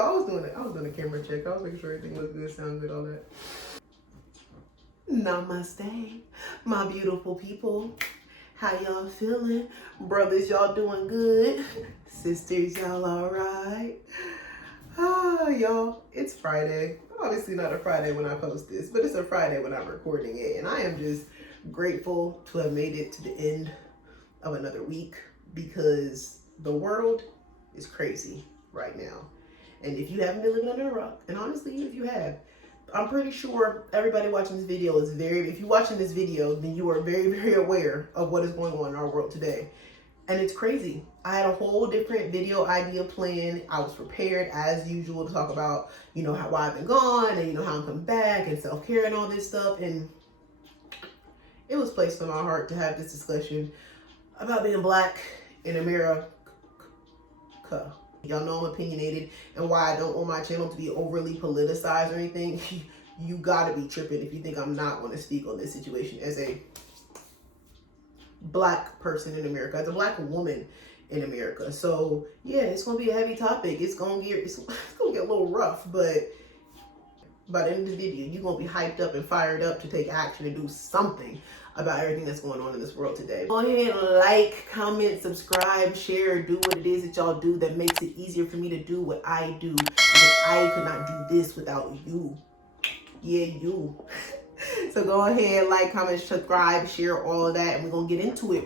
I was doing a camera check. I was making sure everything looked good, sound good, all that. Namaste, my beautiful people. How y'all feeling? Brothers, y'all doing good? Sisters, y'all all right? Ah, y'all, it's Friday. Obviously not a Friday when I post this, but it's a Friday when I'm recording it. And I am just grateful to have made it to the end of another week because the world is crazy right now. And if you haven't been living under a rock, and honestly, if you have, I'm pretty sure everybody watching this video is if you're watching this video, then you are very, very aware of what is going on in our world today. And it's crazy. I had a whole different video idea planned. I was prepared as usual to talk about, why I've been gone and, how I'm coming back and self-care and all this stuff. And it was placed on my heart to have this discussion about being Black in America. Y'all know I'm opinionated, and why I don't want my channel to be overly politicized or anything. You gotta be tripping if you think I'm not going to speak on this situation as a Black person in America, as a Black woman in America. So yeah, it's gonna be a heavy topic. It's gonna get a little rough, but by the end of the video, you're gonna be hyped up and fired up to take action and do something about everything that's going on in this world today. Go ahead and like, comment, subscribe, share, do what it is that y'all do that makes it easier for me to do what I do, because I could not do this without you. Yeah, you. So go ahead, like, comment, subscribe, share all of that, and we're gonna get into it.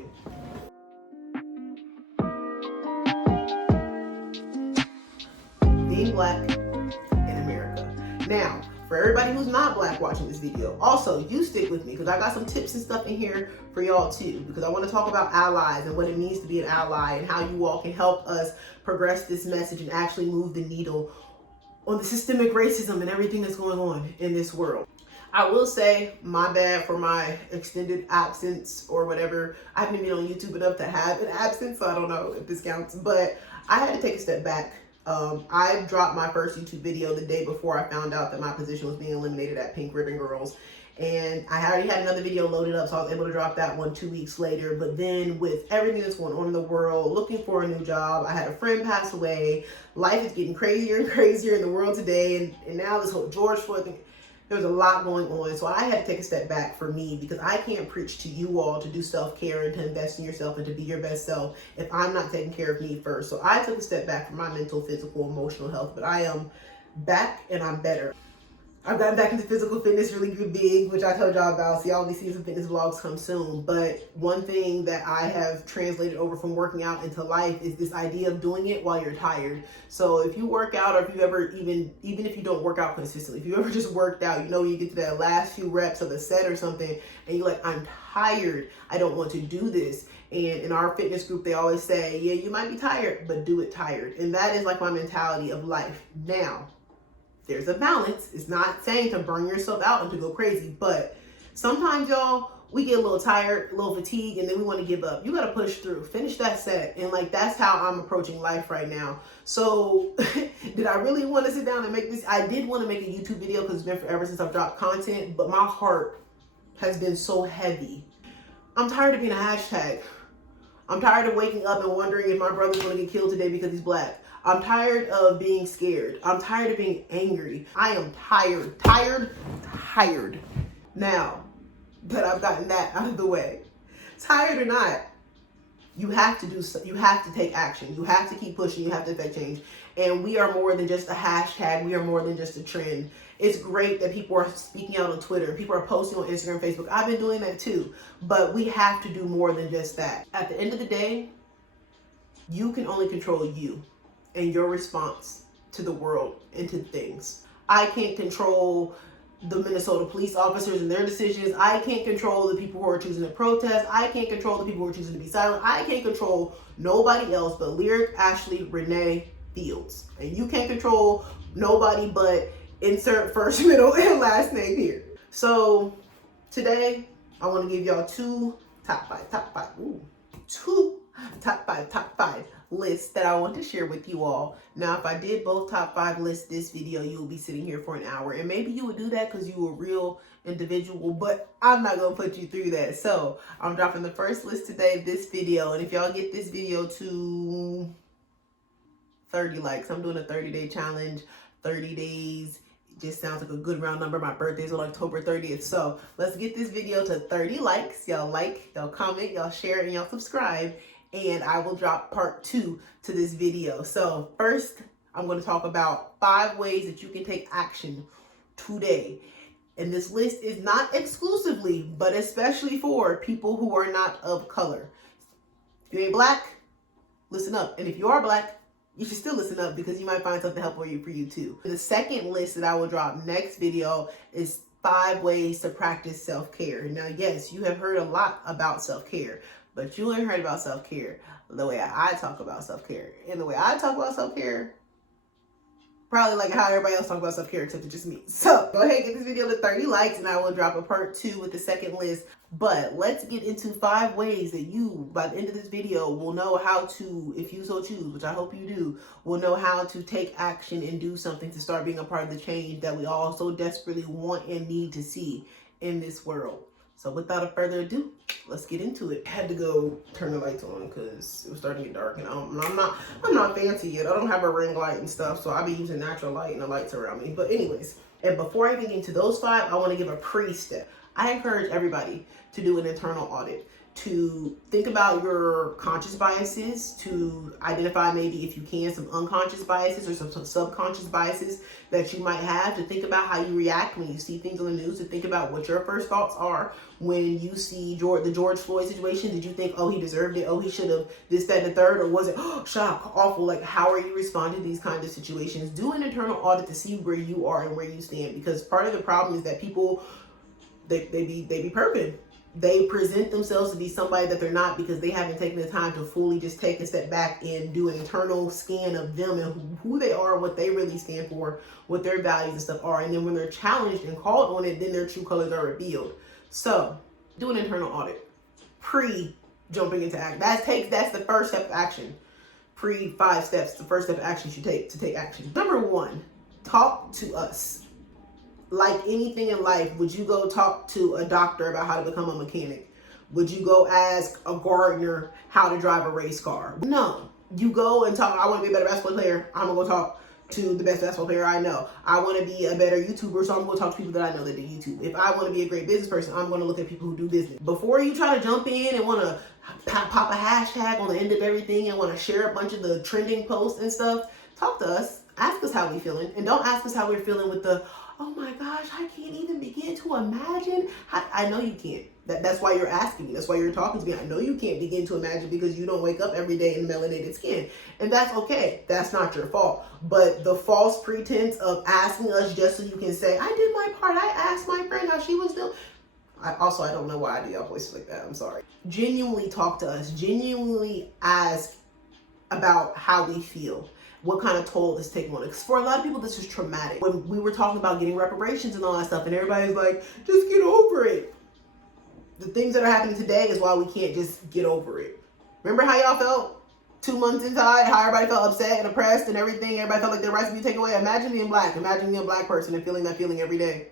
Being Black in America. Now, for everybody who's not Black watching this video, also, you stick with me because I got some tips and stuff in here for y'all too, because I want to talk about allies and what it means to be an ally and how you all can help us progress this message and actually move the needle on the systemic racism and everything that's going on in this world. I will say, my bad for my extended absence or whatever. I haven't been on YouTube enough to have an absence, so I don't know if this counts, but I had to take a step back. I dropped my first YouTube video the day before I found out that my position was being eliminated at Pink Ribbon Girls. And I already had another video loaded up, so I was able to drop that one 2 weeks later. But then with everything that's going on in the world, looking for a new job, I had a friend pass away. Life is getting crazier and crazier in the world today. And now this whole George Floyd thing, there's a lot going on. So I had to take a step back for me, because I can't preach to you all to do self-care and to invest in yourself and to be your best self if I'm not taking care of me first. So I took a step back from my mental, physical, emotional health, but I am back and I'm better. I've gotten back into physical fitness really big, which I told y'all about. So y'all will be seeing some fitness vlogs come soon. But one thing that I have translated over from working out into life is this idea of doing it while you're tired. So if you work out, or if you ever, even if you don't work out consistently, if you ever just worked out, you get to that last few reps of the set or something, and you're like, I'm tired, I don't want to do this. And in our fitness group, they always say, yeah, you might be tired, but do it tired. And that is like my mentality of life. Now, there's a balance. It's not saying to burn yourself out and to go crazy, but sometimes, y'all, we get a little tired, a little fatigued, and then we want to give up. You got to push through, finish that set. And that's how I'm approaching life right now. So did I really want to sit down and make this? I did want to make a YouTube video because it's been forever since I've dropped content, but my heart has been so heavy. I'm tired of being a hashtag. I'm tired of waking up and wondering if my brother's going to get killed today because he's Black. I'm tired of being scared. I'm tired of being angry. I am tired. Now that I've gotten that out of the way, tired or not, you have to take action. You have to keep pushing. You have to affect change. And we are more than just a hashtag. We are more than just a trend. It's great that people are speaking out on Twitter. People are posting on Instagram, Facebook. I've been doing that too. But we have to do more than just that. At the end of the day, you can only control you and your response to the world and to things. I can't control the Minnesota police officers and their decisions. I can't control the people who are choosing to protest. I can't control the people who are choosing to be silent. I can't control nobody else but Lyric Ashley Renee Fields. And you can't control nobody but insert first, middle, and last name here. So today, I want to give y'all two top five lists that I want to share with you all. Now, if I did both top 5 lists this video, you will be sitting here for an hour, and maybe you would do that because you a real individual, but I'm not gonna put you through that. So I'm dropping the first list today, this video, and if y'all get this video to 30 likes. I'm doing a 30-day challenge, 30 days. Just sounds like a good round number. My birthday's on October 30th. So let's get this video to 30 likes. Y'all like, y'all comment, y'all share, and y'all subscribe. And I will drop part 2 to this video. So first, I'm going to talk about 5 ways that you can take action today. And this list is not exclusively, but especially for people who are not of color. If you ain't black, listen up. And if you are black, you should still listen up because you might find something helpful for you too. The second list that I will drop next video is 5 ways to practice self-care. Now, yes, you have heard a lot about self-care, but you ain't heard about self-care the way I talk about self-care. And the way I talk about self-care, probably like how everybody else talks about self-care except it's just me. So go ahead and get this video to 30 likes and I will drop a part 2 with the second list. But let's get into 5 ways that you, by the end of this video, will know how to, if you so choose, which I hope you do, will know how to take action and do something to start being a part of the change that we all so desperately want and need to see in this world. So without further ado, let's get into it. I had to go turn the lights on because it was starting to get dark and I'm not fancy yet. I don't have a ring light and stuff, so I'll be using natural light and the lights around me. But anyways, and before I even get into those 5, I want to give a pre-step. I encourage everybody to do an internal audit, to think about your conscious biases, to identify maybe if you can some unconscious biases or some subconscious biases that you might have, to think about how you react when you see things on the news, to think about what your first thoughts are when you see the George Floyd situation. Did you think, oh, he deserved it, oh, he should have this, that, and the third, or was it, oh, shock, awful? Like, how are you responding to these kinds of situations? Do an internal audit to see where you are and where you stand, because part of the problem is that people, they be perping. They present themselves to be somebody that they're not because they haven't taken the time to fully just take a step back and do an internal scan of them and who they are, what they really stand for, what their values and stuff are. And then when they're challenged and called on it, then their true colors are revealed. So do an internal audit pre-jumping into act. That's the first step of action. Pre 5 steps, the first step of action you should take to take action. Number 1, talk to us. Like anything in life, would you go talk to a doctor about how to become a mechanic? Would you go ask a gardener how to drive a race car? No. You go and talk, I want to be a better basketball player. I'm going to go talk to the best basketball player I know. I want to be a better YouTuber, so I'm going to talk to people that I know that do YouTube. If I want to be a great business person, I'm going to look at people who do business. Before you try to jump in and want to pop a hashtag on the end of everything and want to share a bunch of the trending posts and stuff, talk to us. Ask us how we're feeling. And don't ask us how we're feeling with the, oh my gosh, I can't even begin to imagine. I know you can't. That's why you're asking me. That's why you're talking to me. I know you can't begin to imagine because you don't wake up every day in melanated skin. And that's okay. That's not your fault. But the false pretense of asking us just so you can say, I did my part. I asked my friend how she was doing. I don't know why I do y'all voices like that. I'm sorry. Genuinely talk to us. Genuinely ask about how we feel. What kind of toll it's taking on it. Because for a lot of people, this is traumatic. When we were talking about getting reparations and all that stuff, and everybody's like, just get over it. The things that are happening today is why we can't just get over it. Remember how y'all felt 2 months inside? How everybody felt upset and oppressed and everything? Everybody felt like their rights would be taken away? Imagine being black. Imagine being a black person and feeling that feeling every day.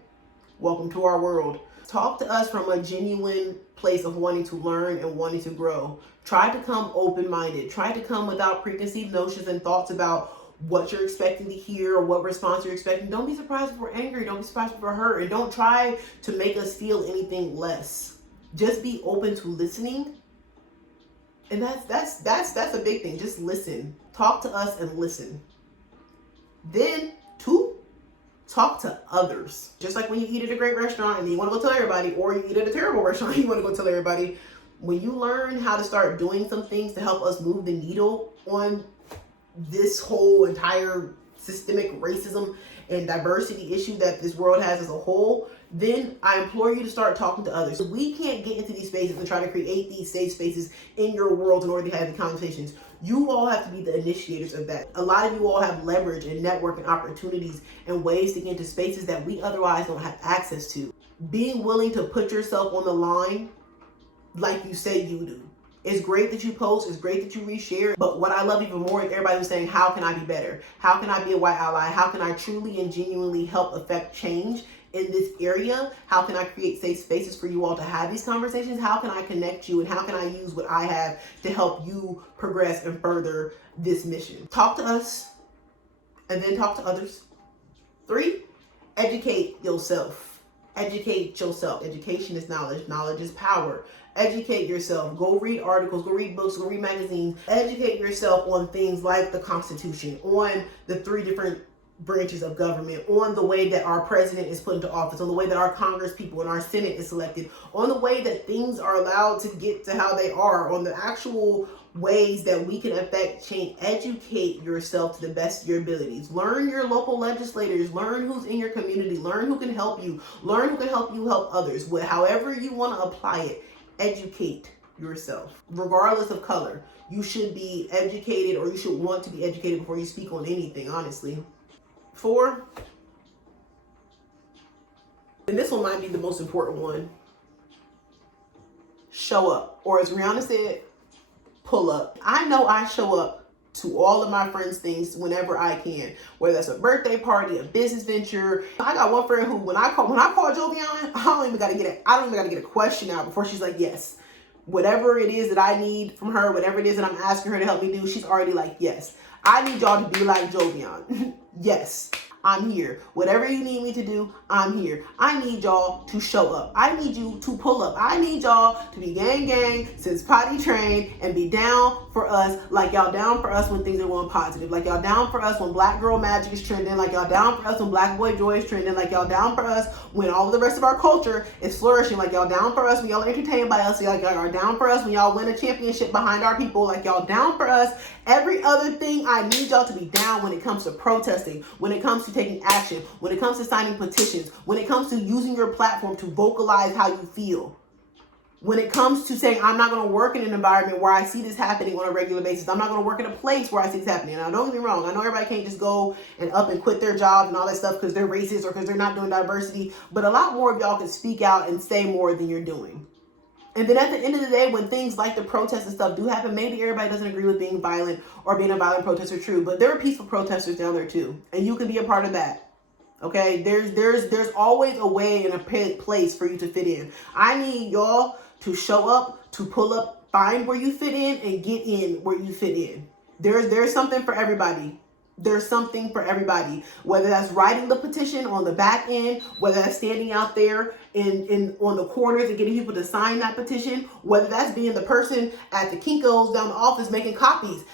Welcome to our world. Talk to us from a genuine place of wanting to learn and wanting to grow. Try to come open-minded. Try to come without preconceived notions and thoughts about what you're expecting to hear or what response you're expecting. Don't be surprised if we're angry. Don't be surprised if we're hurt. And don't try to make us feel anything less. Just be open to listening. And that's a big thing. Just listen. Talk to us and listen. Then 2, talk to others. Just like when you eat at a great restaurant and you want to go tell everybody, or you eat at a terrible restaurant and you want to go tell everybody. When you learn how to start doing some things to help us move the needle on this whole entire systemic racism and diversity issue that this world has as a whole, then I implore you to start talking to others. We can't get into these spaces and try to create these safe spaces in your world in order to have the conversations. You all have to be the initiators of that. A lot of you all have leverage and network and opportunities and ways to get into spaces that we otherwise don't have access to. Being willing to put yourself on the line like you say you do. It's great that you post, it's great that you reshare, but what I love even more is everybody who's saying, how can I be better? How can I be a white ally? How can I truly and genuinely help affect change in this area? How can I create safe spaces for you all to have these conversations? How can I connect you, and how can I use what I have to help you progress and further this mission? Talk to us and then talk to others. 3, educate yourself. Educate yourself. Education is knowledge. Knowledge is power. Educate yourself. Go read articles, go read books, go read magazines. Educate yourself on things like the Constitution, on the 3 different branches of government, on the way that our president is put into office, on the way that our Congress people and our Senate is selected, on the way that things are allowed to get to how they are, on the actual ways that we can affect change. Educate yourself to the best of your abilities. Learn your local legislators. Learn who's in your community. Learn who can help you. Learn who can help you help others. However you want to apply it, educate yourself. Regardless of color, you should be educated, or you should want to be educated before you speak on anything, honestly. 4, and this one might be the most important one: show up. Or as Rihanna said, pull up. I know I show up to all of my friends' things whenever I can, whether that's a birthday party, a business venture. I got one friend who, when I call Jovian, I don't even gotta get a question out before she's like, yes. Whatever it is that I need from her, whatever it is that I'm asking her to help me do, she's already like, yes. I need y'all to be like Jovian. Yes, I'm here. Whatever you need me to do, I'm here. I need y'all to show up. I need you to pull up. I need y'all to be gang, since potty trained, and be down for us like y'all down for us when things are going positive. Like y'all down for us when Black Girl Magic is trending. Like y'all down for us when Black Boy Joy is trending. Like y'all down for us when all of the rest of our culture is flourishing. Like y'all down for us when y'all are entertained by us. Like y'all are down for us when y'all win a championship behind our people. Like y'all down for us. Every other thing, I need y'all to be down when it comes to protesting, when it comes to taking action, when it comes to signing petitions, when it comes to using your platform to vocalize how you feel. When it comes to saying, I'm not going to work in an environment where I see this happening on a regular basis. I'm not going to work in a place where I see this happening. Now, don't get me wrong. I know everybody can't just go and up and quit their job and all that stuff because they're racist or because they're not doing diversity. But a lot more of y'all can speak out and say more than you're doing. And then at the end of the day, when things like the protests and stuff do happen, maybe everybody doesn't agree with being violent or being a violent protester, true. But there are peaceful protesters down there too. And you can be a part of that. Okay, there's always a way and a place for you to fit in. I need y'all to show up, to pull up, find where you fit in, and get in where you fit in. There's something for everybody. There's something for everybody. Whether that's writing the petition on the back end, whether that's standing out there in on the corners and getting people to sign that petition, whether that's being the person at the Kinko's down the office making copies.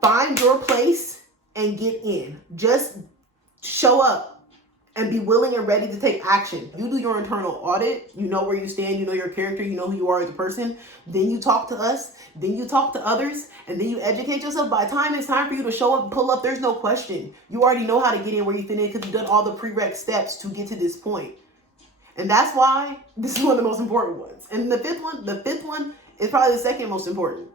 Find your place and get in. Just show up. And be willing and ready to take action. You do your internal audit. You know where you stand. You know your character. You know who you are as a person. Then you talk to us. Then you talk to others. And then you educate yourself. By the time it's time for you to show up and pull up, there's no question. You already know how to get in where you fit in because you've done all the prereq steps to get to this point. And that's why this is one of the most important ones. And the fifth one is probably the second most important.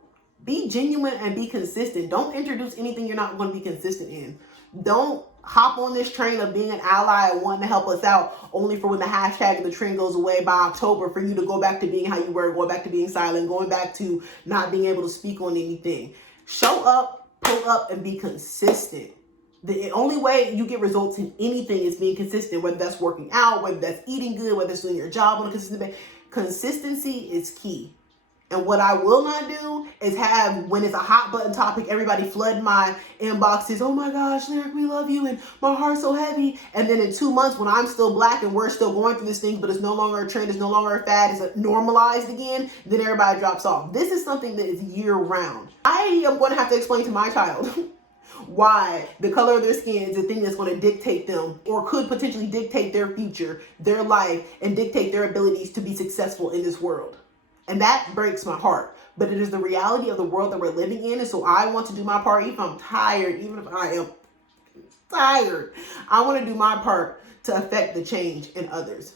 Be genuine and be consistent. Don't introduce anything you're not going to be consistent in. Don't hop on this train of being an ally and wanting to help us out only for when the hashtag of the trend goes away by October for you to go back to being how you were, going back to being silent, going back to not being able to speak on anything. Show up, pull up, and be consistent. The only way you get results in anything is being consistent, whether that's working out, whether that's eating good, whether that's doing your job on a consistent basis. Consistency is key. And what I will not do is have, when it's a hot button topic, everybody flood my inboxes. Oh my gosh, Lyric, we love you. And my heart's so heavy. And then in 2 months, when I'm still Black and we're still going through this thing, but it's no longer a trend, it's no longer a fad, it's normalized again, then everybody drops off. This is something that is year round. I am going to have to explain to my child why the color of their skin is the thing that's going to dictate them or could potentially dictate their future, their life, and dictate their abilities to be successful in this world. And that breaks my heart. But it is the reality of the world that we're living in. And so I want to do my part, even if I'm tired, even if I am tired. I want to do my part to affect the change in others.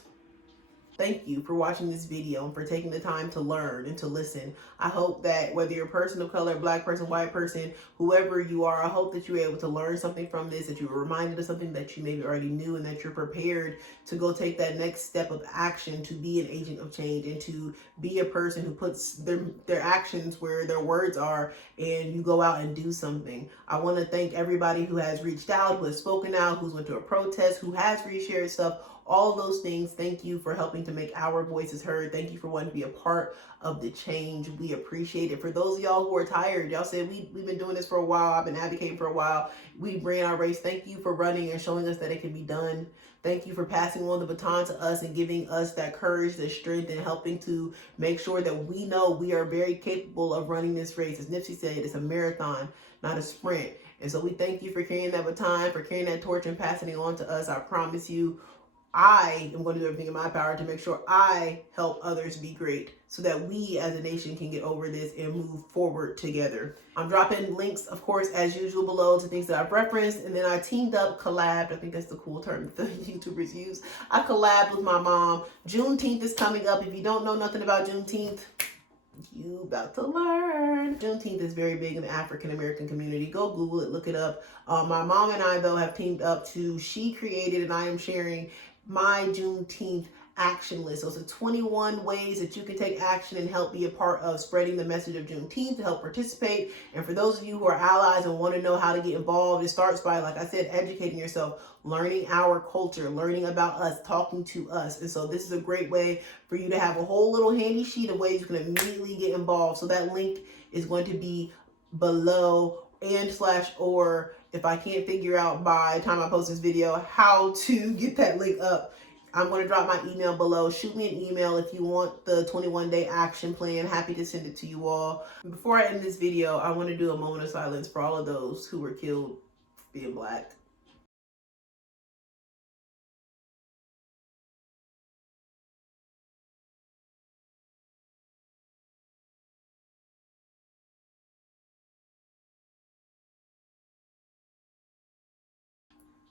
Thank you for watching this video and for taking the time to learn and to listen. I hope that whether you're a person of color, Black person, white person, whoever you are, I hope that you're able to learn something from this, that you were reminded of something that you maybe already knew, and that you're prepared to go take that next step of action to be an agent of change and to be a person who puts their actions where their words are, and you go out and do something. I want to thank everybody who has reached out, who has spoken out, who's went to a protest, who has reshared stuff. all of those things. Thank you for helping to make our voices heard. Thank you for wanting to be a part of the change. We appreciate it. For those of y'all who are tired, y'all said we've been doing this for a while. I've been advocating for a while. We ran our race. Thank you for running and showing us that it can be done. Thank you for passing on the baton to us and giving us that courage, the strength, and helping to make sure that we know we are very capable of running this race. As Nipsey said, it's a marathon, not a sprint. And so we thank you for carrying that baton, for carrying that torch and passing it on to us. I promise you, I am going to do everything in my power to make sure I help others be great so that we as a nation can get over this and move forward together. I'm dropping links, of course, as usual below to things that I've referenced. And then I teamed up, collabed. I think that's the cool term the YouTubers use. I collabed with my mom. Juneteenth is coming up. If you don't know nothing about Juneteenth, you about to learn. Juneteenth is very big in the African American community. Go Google it, look it up. My mom and I, though, have teamed up she created, and I am sharing my Juneteenth action list. So it's 21 ways that you can take action and help be a part of spreading the message of Juneteenth, to help participate. And for those of you who are allies and want to know how to get involved, it starts by, like I said, educating yourself, learning our culture, learning about us, talking to us. And so this is a great way for you to have a whole little handy sheet of ways you can immediately get involved. So that link is going to be below, or if I can't figure out by the time I post this video how to get that link up, I'm going to drop my email below. Shoot me an email if you want the 21-day action plan. Happy to send it to you all. Before I end this video, I want to do a moment of silence for all of those who were killed being Black.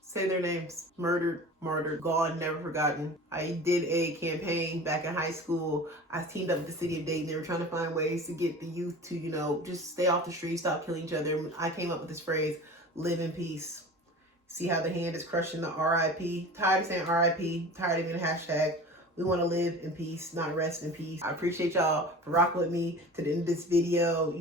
Say their names. Murdered, martyred, gone, never forgotten. I did a campaign back in high school. I teamed up with the city of Dayton. They were trying to find ways to get the youth to, just stay off the streets, stop killing each other. I came up with this phrase, live in peace. See how the hand is crushing the RIP? Tired of saying RIP, tired of being a hashtag. We want to live in peace, not rest in peace. I appreciate y'all for rocking with me to the end of this video.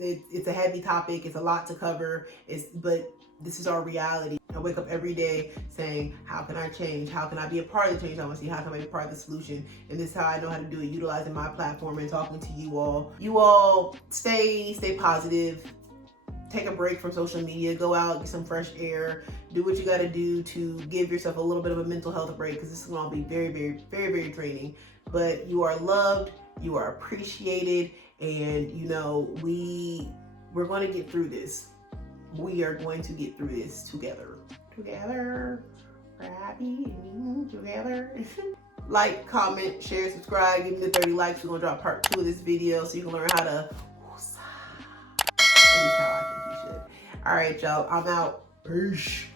It's a heavy topic. It's a lot to cover. But this is our reality. I wake up every day saying, how can I change? How can I be a part of the change I want to see? How can I be a part of the solution? And this is how I know how to do it, utilizing my platform and talking to you all. You all stay positive. Take a break from social media. Go out, get some fresh air. Do what you got to do to give yourself a little bit of a mental health break, because this is going to be very, very, very, very draining. But you are loved. You are appreciated. And, we're going to get through this. We are going to get through this together. Together. We're happy together. Like, comment, share, subscribe. Give me the 30 likes. We're going to drop part 2 of this video so you can learn how to... At least how I think you should. All right, y'all. I'm out. Peace.